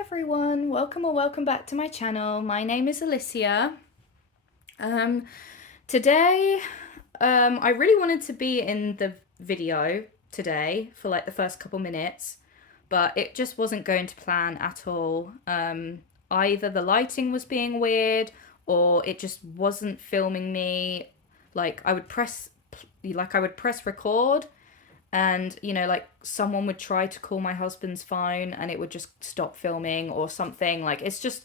everyone, welcome or welcome back to my channel. My name is Alicia. Um, Today, I really wanted to be in the video today for like the first couple minutes, but it just wasn't going to plan at all. Either the lighting was being weird or it just wasn't filming me. Like I would press record and like someone would try to call my husband's phone and it would just stop filming or something. Like it's just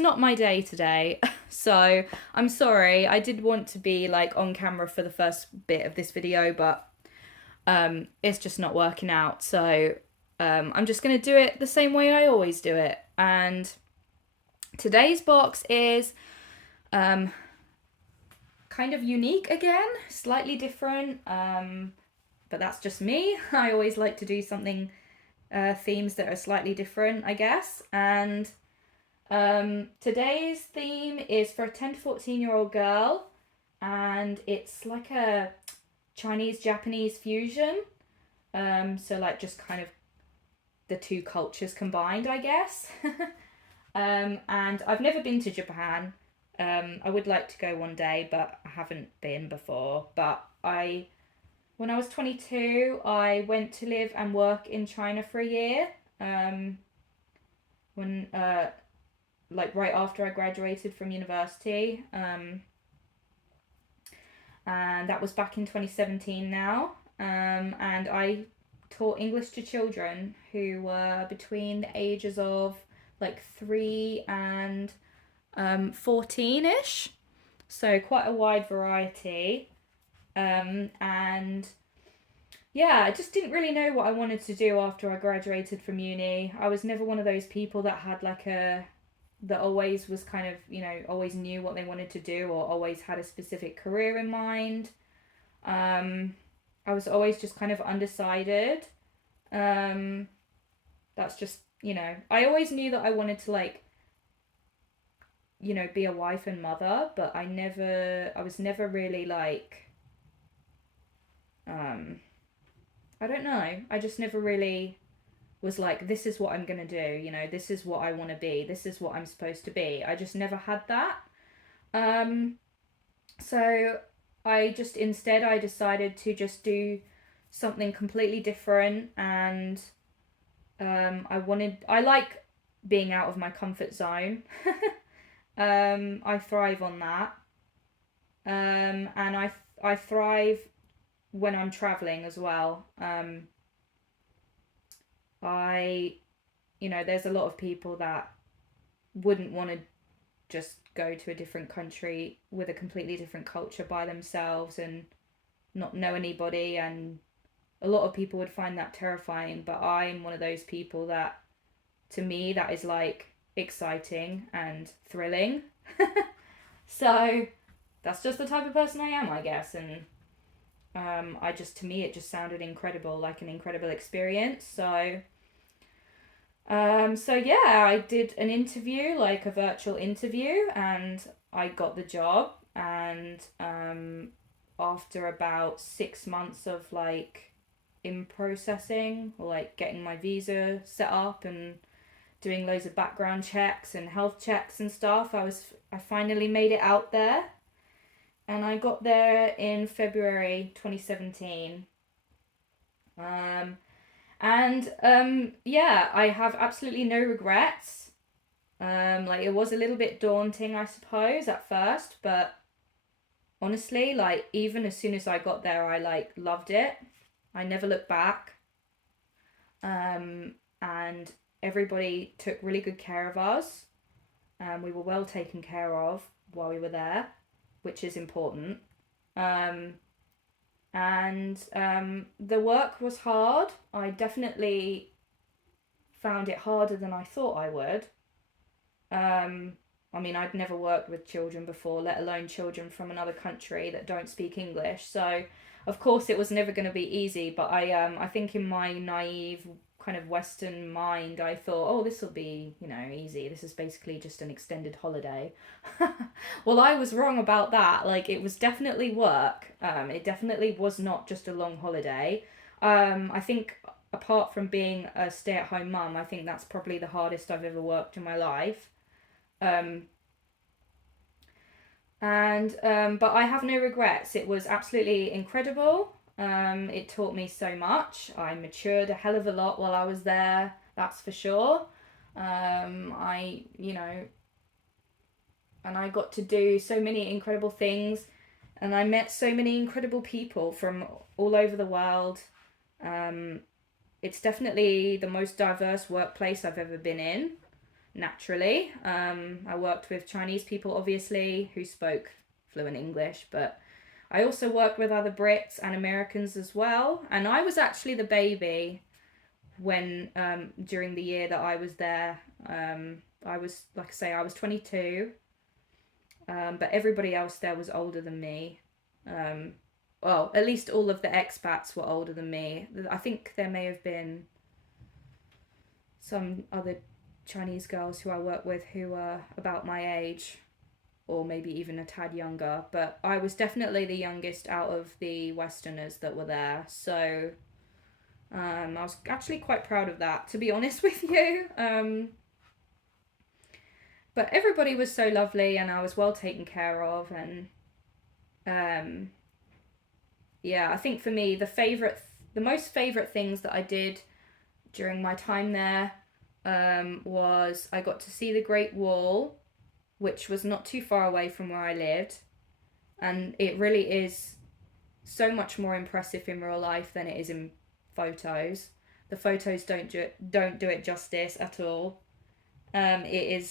not my day today. So I'm sorry. I did want to be like on camera for the first bit of this video, but it's just not working out. So I'm just going to do it the same way I always do it. And today's box is kind of unique again, slightly different. But that's just me. I always like to do something, themes that are slightly different, I guess. And today's theme is for a 10 to 14-year-old girl, and it's like a Chinese-Japanese fusion. So like just kind of the two cultures combined, I guess. And I've never been to Japan. I would like to go one day, but I haven't been before. But when I was 22, I went to live and work in China for a year. When like right after I graduated from university, and that was back in 2017 now. And I taught English to children who were between the ages of like 3 and 14-ish. So quite a wide variety. And yeah, I just didn't really know what I wanted to do after I graduated from uni. I was never one of those people that had that always was kind of, always knew what they wanted to do or always had a specific career in mind. I was always just kind of undecided. That's just, I always knew that I wanted to be a wife and mother, but I was never really I don't know. I just never really was like, this is what I'm going to do. This is what I want to be. This is what I'm supposed to be. I just never had that. So instead I decided to just do something completely different. And I like being out of my comfort zone. I thrive on that. And I thrive when I'm traveling as well. There's a lot of people that wouldn't want to just go to a different country with a completely different culture by themselves and not know anybody, and a lot of people would find that terrifying, but I'm one of those people that, to me, that is like exciting and thrilling. So that's just the type of person I am, I guess. And to me, it just sounded incredible, like an incredible experience. So yeah, I did an interview, like a virtual interview, and I got the job. And after about 6 months of in processing, or getting my visa set up and doing loads of background checks and health checks and stuff, I finally made it out there. And I got there in February 2017. Yeah, I have absolutely no regrets. It was a little bit daunting, I suppose, at first, but honestly, even as soon as I got there, I loved it. I never looked back. And everybody took really good care of us. We were well taken care of while we were there, which is important. The work was hard. I definitely found it harder than I thought I would. I'd never worked with children before, let alone children from another country that don't speak English. So, of course, it was never going to be easy. But I think in my naive kind of Western mind, I thought, oh, this will be, easy. This is basically just an extended holiday. Well, I was wrong about that. It was definitely work. It definitely was not just a long holiday. I think apart from being a stay-at-home mum, I think that's probably the hardest I've ever worked in my life. Um, but I have no regrets. It was absolutely incredible. It taught me so much. I matured a hell of a lot while I was there, that's for sure. I, you know, and I got to do so many incredible things, and I met so many incredible people from all over the world. Um, it's definitely the most diverse workplace I've ever been in, naturally. I worked with Chinese people, obviously, who spoke fluent English, but I also worked with other Brits and Americans as well. And I was actually the baby when, during the year that I was there. I was, like I say, I was 22, but everybody else there was older than me. Um, well, at least all of the expats were older than me. I think there may have been some other Chinese girls who I work with who are about my age, or maybe even a tad younger, but I was definitely the youngest out of the Westerners that were there. So I was actually quite proud of that, to be honest with you. But everybody was so lovely, and I was well taken care of, and um, yeah, I think for me the most favorite things that I did during my time there was I got to see the Great Wall, which was not too far away from where I lived, and it really is so much more impressive in real life than it is in photos. The photos don't do it justice at all. It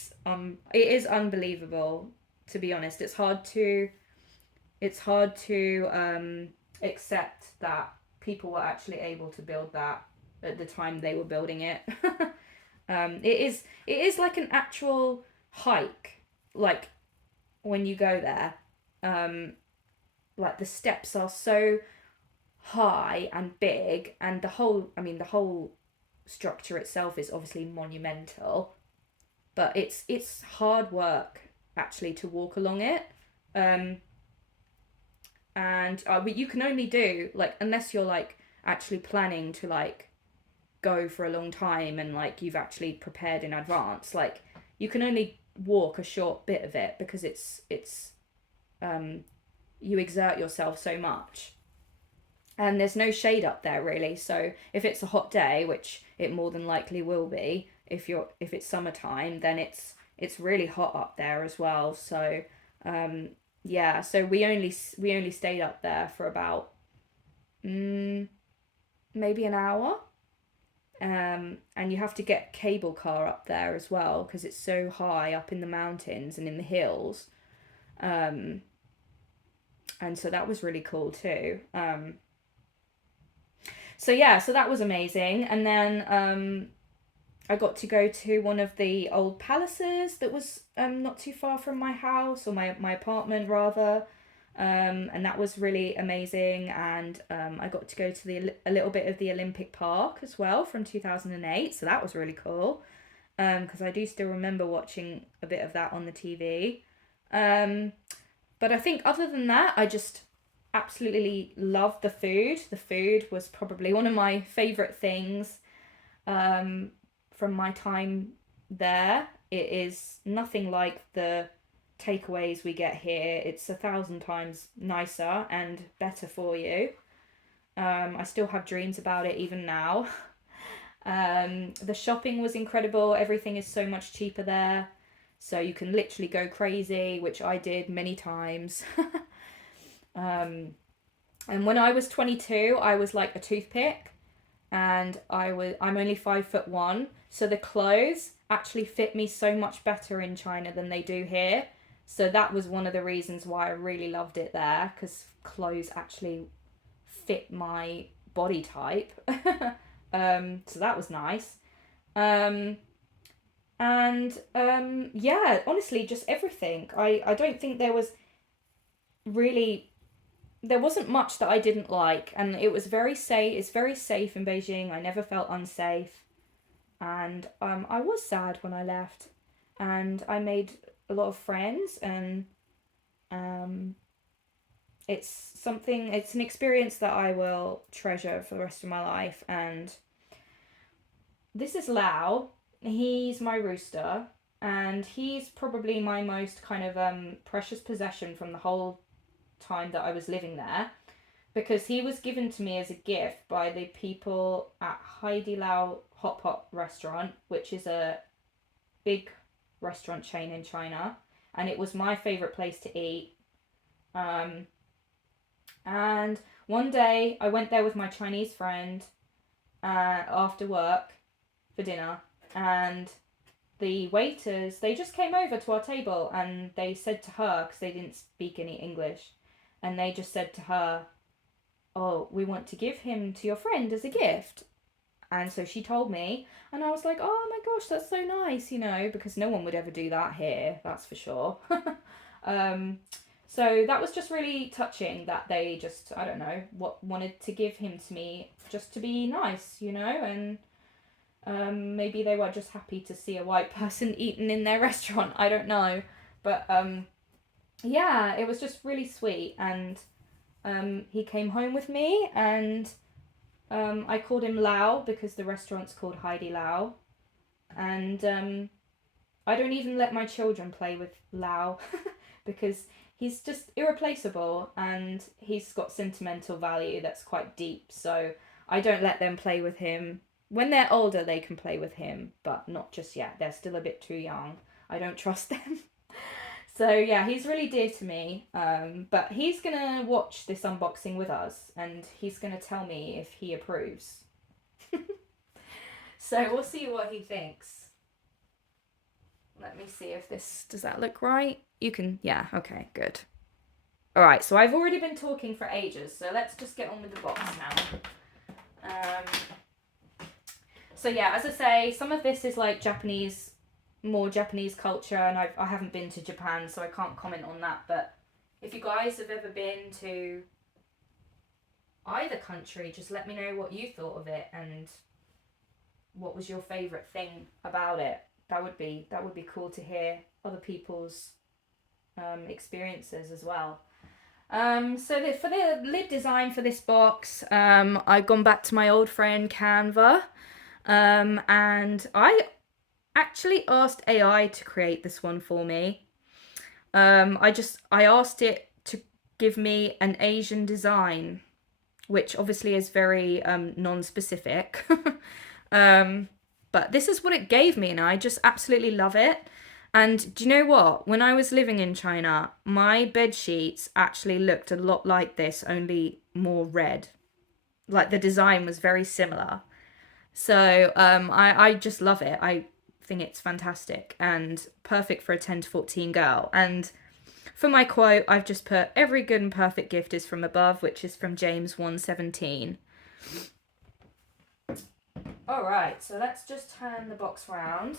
is unbelievable, to be honest. It's hard to accept that people were actually able to build that at the time they were building it. It is like an actual hike. Like when you go there, like the steps are so high and big, and the whole structure itself is obviously monumental, but it's hard work actually to walk along it. Um, but you can only do, like, unless you're like actually planning to like go for a long time and like you've actually prepared in advance, like you can only walk a short bit of it because it's you exert yourself so much, and there's no shade up there really. So if it's a hot day, which it more than likely will be, if it's summertime, then it's really hot up there as well. So yeah, so we only stayed up there for about maybe an hour. And you have to get cable car up there as well because it's so high up in the mountains and in the hills. Um, and so that was really cool too. So yeah, so that was amazing. And then I got to go to one of the old palaces that was not too far from my house, or my apartment rather. And that was really amazing. And I got to go to a little bit of the Olympic Park as well from 2008. So that was really cool because I do still remember watching a bit of that on the TV. But I think other than that, I just absolutely loved the food. The food was probably one of my favourite things from my time there. It is nothing like the takeaways we get here. It's 1,000 times nicer and better for you. I still have dreams about it even now. The shopping was incredible. Everything is so much cheaper there. So you can literally go crazy, which I did many times. And when I was 22, I was like a toothpick, and I'm only 5'1", so the clothes actually fit me so much better in China than they do here. So that was one of the reasons why I really loved it there, because clothes actually fit my body type. So that was nice. Yeah, honestly, just everything. I don't think there wasn't much that I didn't like, and it was very safe. It's very safe in Beijing. I never felt unsafe, and I was sad when I left, and I made a lot of friends, and it's an experience that I will treasure for the rest of my life, and this is Lau. He's my rooster, and he's probably my most kind of precious possession from the whole time that I was living there, because he was given to me as a gift by the people at Heidi Lau Hot Pot restaurant, which is a big restaurant chain in China, and it was my favorite place to eat. And one day I went there with my Chinese friend after work for dinner, and the waiters, they just came over to our table and they said to her, because they didn't speak any English, and they just said to her, "Oh, we want to give him to your friend as a gift." And so she told me, and I was like, "Oh my gosh, that's so nice," because no one would ever do that here, that's for sure. So that was just really touching that they just, I don't know, wanted to give him to me just to be nice, and maybe they were just happy to see a white person eating in their restaurant, I don't know. But yeah, it was just really sweet, and he came home with me, and I called him Lau because the restaurant's called Heidi Lau, and I don't even let my children play with Lau because he's just irreplaceable, and he's got sentimental value that's quite deep, so I don't let them play with him. When they're older, they can play with him, but not just yet. They're still a bit too young. I don't trust them. So yeah, he's really dear to me, but he's gonna watch this unboxing with us, and he's gonna tell me if he approves. So we'll see what he thinks. Let me see if does that look right? You can, yeah, okay, good. All right, so I've already been talking for ages, so let's just get on with the box now. So yeah, as I say, some of this is like more Japanese culture, and I haven't been to Japan, so I can't comment on that, but if you guys have ever been to either country, just let me know what you thought of it and what was your favourite thing about it. That would be cool to hear other people's experiences as well. So for the lid design for this box, I've gone back to my old friend Canva, and I actually asked AI to create this one for me. I asked it to give me an Asian design, which obviously is very non-specific. But this is what it gave me, and I just absolutely love it. And do you know what? When I was living in China, my bed sheets actually looked a lot like this, only more red. Like the design was very similar. So I just love it. I think it's fantastic and perfect for a 10 to 14 girl. And for my quote, I've just put, "Every good and perfect gift is from above," which is from James 1:17. All right, so let's just turn the box round.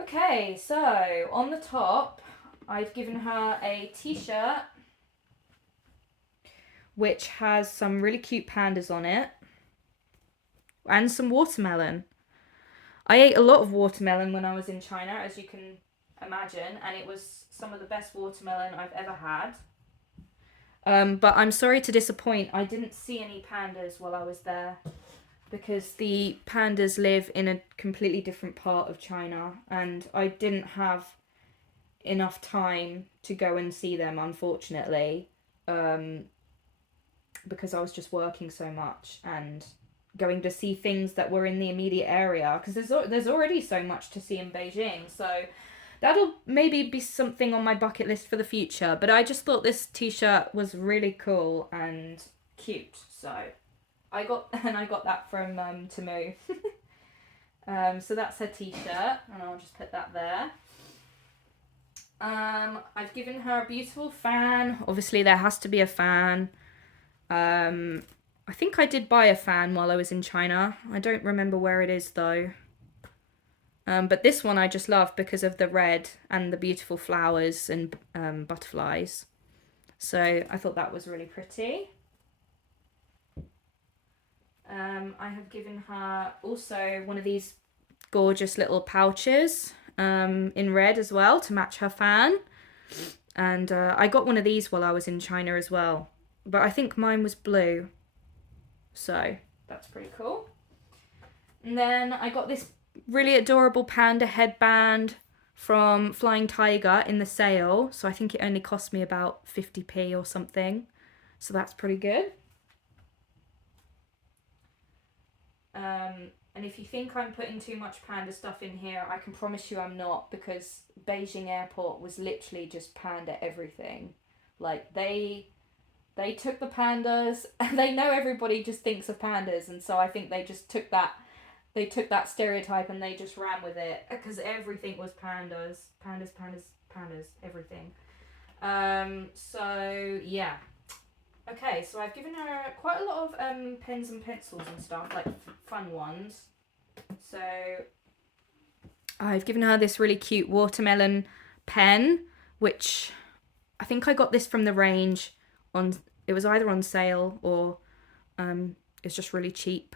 Okay, so on the top, I've given her a t-shirt which has some really cute pandas on it and some watermelon. I ate a lot of watermelon when I was in China, as you can imagine, and it was some of the best watermelon I've ever had. But I'm sorry to disappoint, I didn't see any pandas while I was there, because the pandas live in a completely different part of China, and I didn't have enough time to go and see them, unfortunately, because I was just working so much and going to see things that were in the immediate area, because there's already so much to see in Beijing, so that'll maybe be something on my bucket list for the future. But I just thought this t-shirt was really cool and cute, so I got that from Temu. So that's her t-shirt, and I'll just put that there. I've given her a beautiful fan. Obviously there has to be a fan. I think I did buy a fan while I was in China. I don't remember where it is though. But this one I just love because of the red and the beautiful flowers and butterflies. So I thought that was really pretty. I have given her also one of these gorgeous little pouches in red as well to match her fan. And I got one of these while I was in China as well. But I think mine was blue. So that's pretty cool. And then I got this really adorable panda headband from Flying Tiger in the sale. So I think it only cost me about 50p or something. So that's pretty good. And if you think I'm putting too much panda stuff in here, I can promise you I'm not, because Beijing airport was literally just panda everything. Like they took the pandas, and they know everybody just thinks of pandas, and so I think they just took that stereotype and they just ran with it, because everything was pandas, everything. So yeah. Okay, so I've given her quite a lot of pens and pencils and stuff, like fun ones. So I've given her this really cute watermelon pen, which I think I got this from the range it was either on sale or it's just really cheap.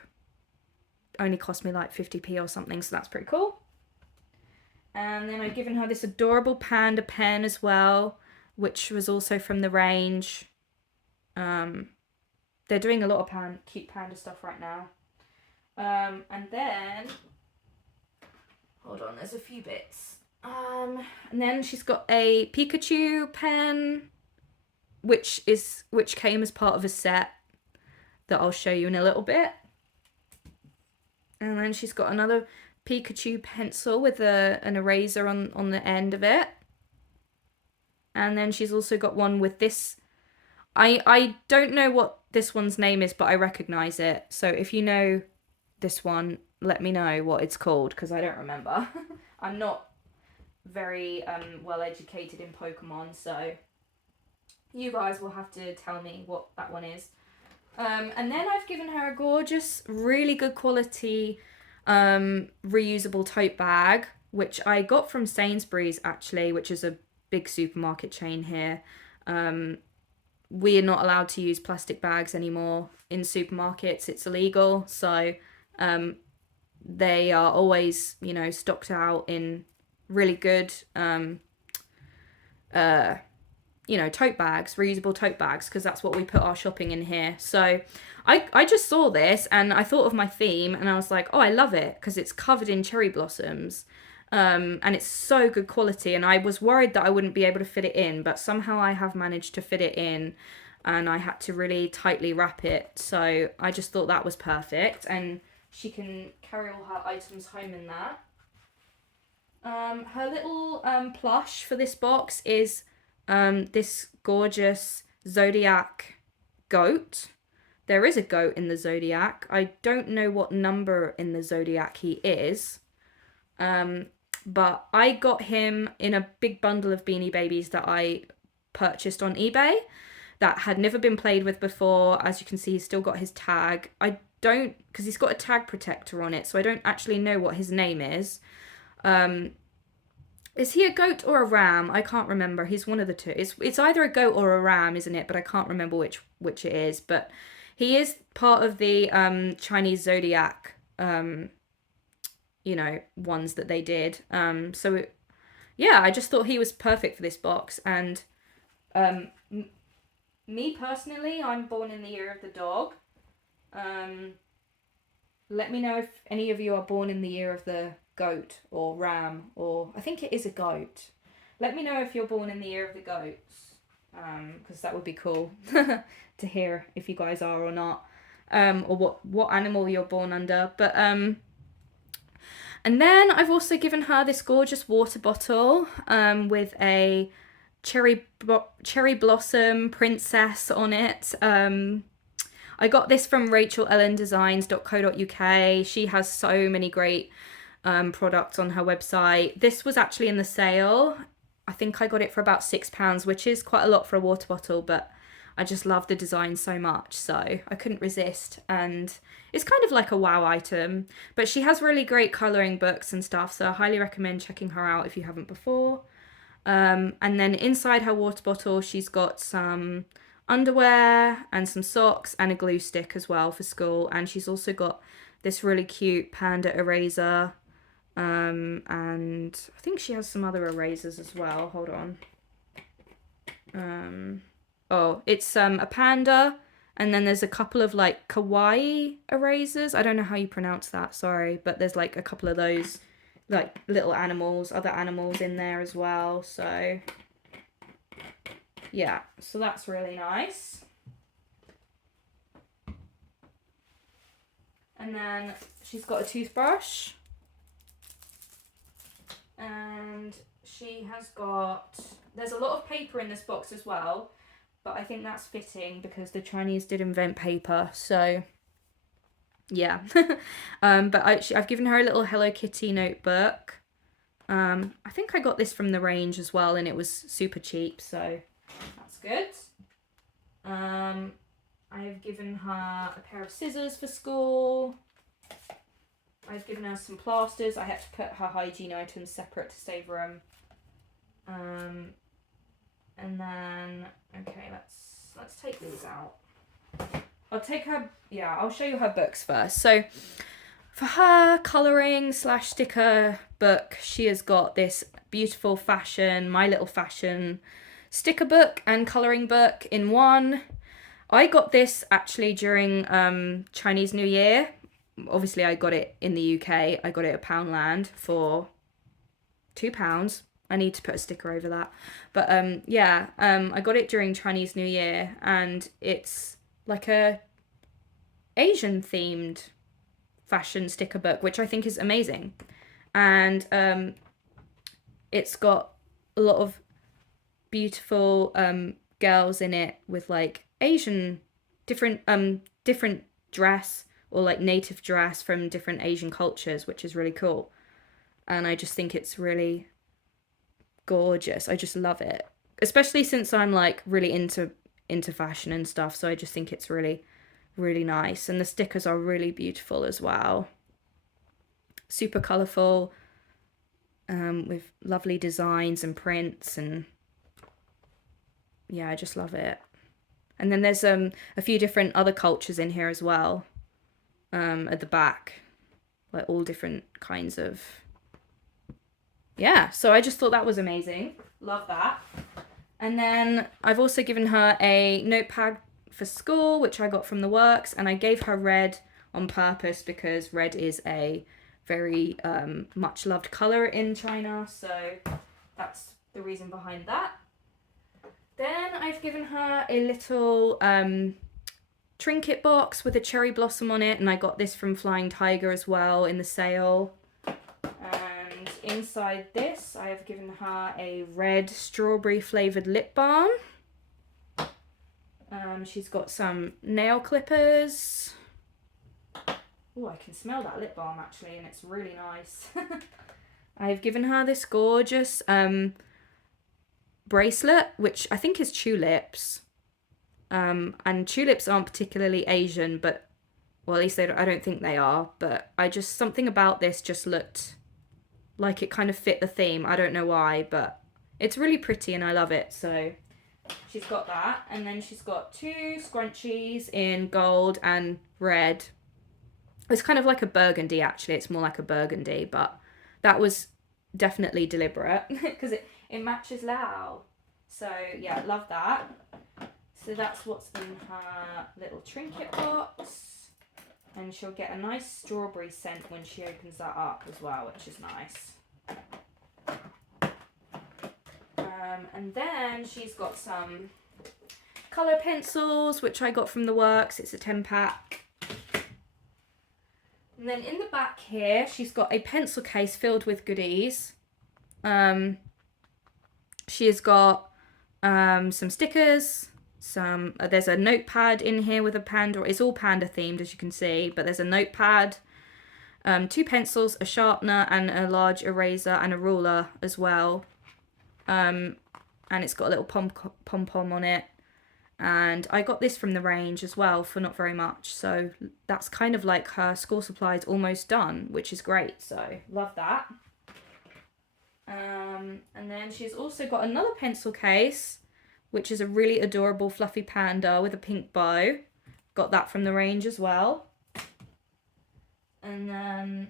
Only cost me like 50p or something, so that's pretty cool. And then I've given her this adorable panda pen as well, which was also from the range. They're doing a lot of cute panda stuff right now. And then, hold on, there's a few bits. And then she's got a Pikachu pen, which came as part of a set that I'll show you in a little bit. And then she's got another Pikachu pencil with an eraser on the end of it. And then she's also got one with this. I don't know what this one's name is, but I recognise it. So if you know this one, let me know what it's called, because I don't remember. I'm not very well educated in Pokemon, so you guys will have to tell me what that one is. And then I've given her a gorgeous, really good quality reusable tote bag, which I got from Sainsbury's actually, which is a big supermarket chain here. We are not allowed to use plastic bags anymore in supermarkets. It's illegal. So they are always, stocked out in really good, tote bags, reusable tote bags, because that's what we put our shopping in here. So I just saw this and I thought of my theme and I was like, oh, I love it, because it's covered in cherry blossoms. And it's so good quality, and I was worried that I wouldn't be able to fit it in, but somehow I have managed to fit it in, and I had to really tightly wrap it, so I just thought that was perfect, and she can carry all her items home in that. Her little plush for this box is this gorgeous Zodiac goat. There is a goat in the Zodiac. I don't know what number in the Zodiac he is. But I got him in a big bundle of Beanie Babies that I purchased on eBay that had never been played with before. As you can see, he's still got his tag. Because he's got a tag protector on it, so I don't actually know what his name is. Is he a goat or a ram? I can't remember. He's one of the two. It's either a goat or a ram, isn't it? But I can't remember which it is. But he is part of the Chinese Zodiac ones that they did. I just thought he was perfect for this box. And me personally, I'm born in the year of the dog. Let me know if any of you are born in the year of the goat or ram, or I think it is a goat. Let me know if you're born in the year of the goats, because that would be cool to hear if you guys are or not, or what animal you're born under. But and then I've also given her this gorgeous water bottle with a cherry blossom princess on it. I got this from rachelellendesigns.co.uk. She has so many great products on her website. This was actually in the sale. I think I got it for about £6, which is quite a lot for a water bottle, but I just love the design so much, so I couldn't resist, and it's kind of like a wow item. But she has really great colouring books and stuff, so I highly recommend checking her out if you haven't before. And then inside her water bottle, she's got some underwear and some socks and a glue stick as well for school, and she's also got this really cute panda eraser, and I think she has some other erasers as well. Hold on. It's a panda And then there's a couple of like kawaii erasers. I don't know how you pronounce that, sorry. But there's like a couple of those like little animals, other animals in there as well. So yeah, so that's really nice. And then she's got a toothbrush. And she has got, there's a lot of paper in this box as well, but I think that's fitting because the Chinese did invent paper, so yeah. But I've given her a little Hello Kitty notebook. I think I got this from the range as well, and it was super cheap, so that's good. I've given her a pair of scissors for school. I've given her some plasters. I had to put her hygiene items separate to save room. And then, okay, let's take these out. I'll take her, yeah, I'll show you her books first. So for her colouring / sticker book, she has got this beautiful fashion, My Little Fashion sticker book and colouring book in one. I got this actually during Chinese New Year. Obviously, I got it in the UK. I got it at Poundland for £2. I need to put a sticker over that. But I got it during Chinese New Year, and it's like a Asian themed fashion sticker book, which I think is amazing. And it's got a lot of beautiful girls in it with like Asian different dress, or like native dress from different Asian cultures, which is really cool. And I just think it's really gorgeous. I just love it, especially since I'm like really into fashion and stuff, so I just think it's really, really nice. And the stickers are really beautiful as well, super colourful, with lovely designs and prints, and yeah, I just love it. And then there's a few different other cultures in here as well, at the back, like all different kinds of, yeah, so I just thought that was amazing. Love that. And then I've also given her a notepad for school, which I got from the works, and I gave her red on purpose because red is a very much loved colour in China, so that's the reason behind that. Then I've given her a little trinket box with a cherry blossom on it, and I got this from Flying Tiger as well in the sale. And inside this I have given her a red strawberry flavoured lip balm. She's got some nail clippers. Oh, I can smell that lip balm actually, and it's really nice. I've given her this gorgeous bracelet, which I think is tulips. And tulips aren't particularly Asian, but, well, at least I don't think they are, but something about this just looked like it kind of fit the theme. I don't know why, but it's really pretty and I love it. So she's got that. And then she's got 2 scrunchies in gold and red. It's kind of like a burgundy, actually. It's more like a burgundy, but that was definitely deliberate because it matches Lao. So yeah, love that. So that's what's in her little trinket box. And she'll get a nice strawberry scent when she opens that up as well, which is nice. And then she's got some colour pencils, which I got from the works. It's a 10-pack. And then in the back here, she's got a pencil case filled with goodies. She has got some stickers. There's a notepad in here with a panda. It's all panda themed, as you can see, but there's a notepad, 2 pencils, a sharpener, and a large eraser and a ruler as well. And it's got a little pom-pom on it. And I got this from the range as well for not very much. So that's kind of like her school supplies almost done, which is great. So love that. And then she's also got another pencil case, which is a really adorable fluffy panda with a pink bow. Got that from the range as well. And then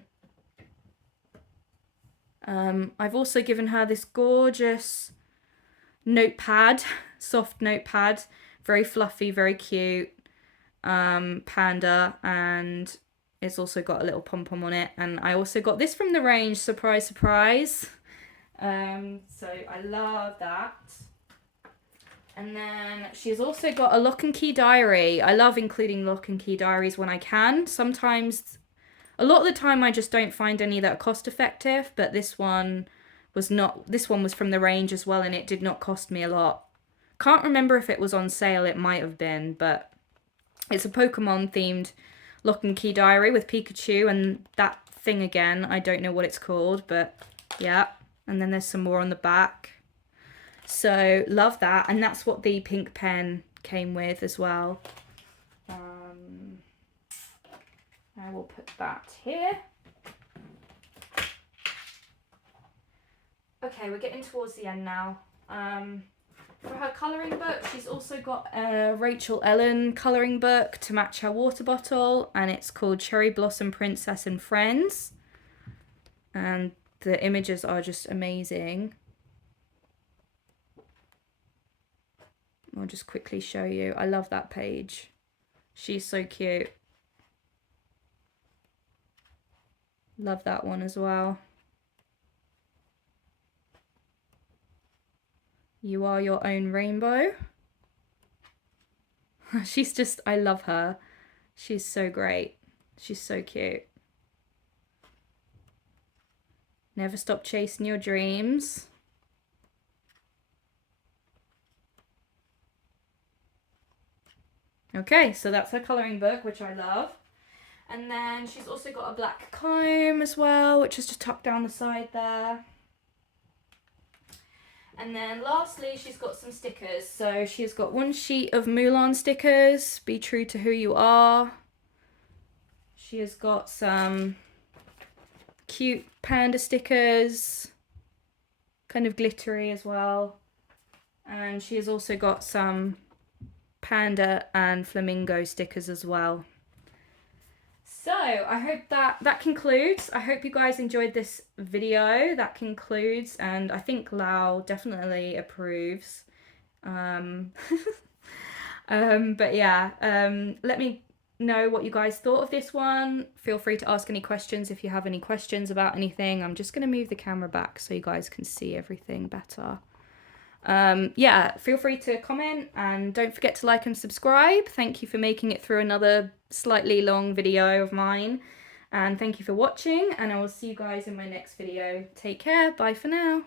I've also given her this gorgeous notepad, soft notepad, very fluffy, very cute. panda, and it's also got a little pom-pom on it. And I also got this from the range, surprise, surprise. So I love that. And then she's also got a lock and key diary. I love including lock and key diaries when I can. Sometimes, a lot of the time I just don't find any that are cost effective, but this one was not. This one was from the range as well, and it did not cost me a lot. Can't remember if it was on sale, it might have been, but it's a Pokemon themed lock and key diary with Pikachu and that thing again. I don't know what it's called, but yeah. And then there's some more on the back. So love that, and that's what the pink pen came with as well. I will put that here. Okay, we're getting towards the end now. For her colouring book, she's also got a Rachel Ellen colouring book to match her water bottle, and it's called Cherry Blossom Princess and Friends. And the images are just amazing. I'll just quickly show you. I love that page. She's so cute. Love that one as well. You are your own rainbow. She's just, I love her. She's so great. She's so cute. Never stop chasing your dreams. Okay, so that's her colouring book, which I love. And then she's also got a black comb as well, which is just tucked down the side there. And then lastly, she's got some stickers. So she's got one sheet of Mulan stickers, Be True to Who You Are. She has got some cute panda stickers, kind of glittery as well. And she has also got some panda and flamingo stickers as well. So I hope that concludes. I hope you guys enjoyed this video. That concludes, and I think Lau definitely approves. But yeah, let me know what you guys thought of this one. Feel free to ask any questions if you have any questions about anything. I'm just going to move the camera back so you guys can see everything better. Yeah, feel free to comment, and don't forget to like and subscribe. Thank you for making it through another slightly long video of mine, and thank you for watching, and I will see you guys in my next video. Take care. Bye for now.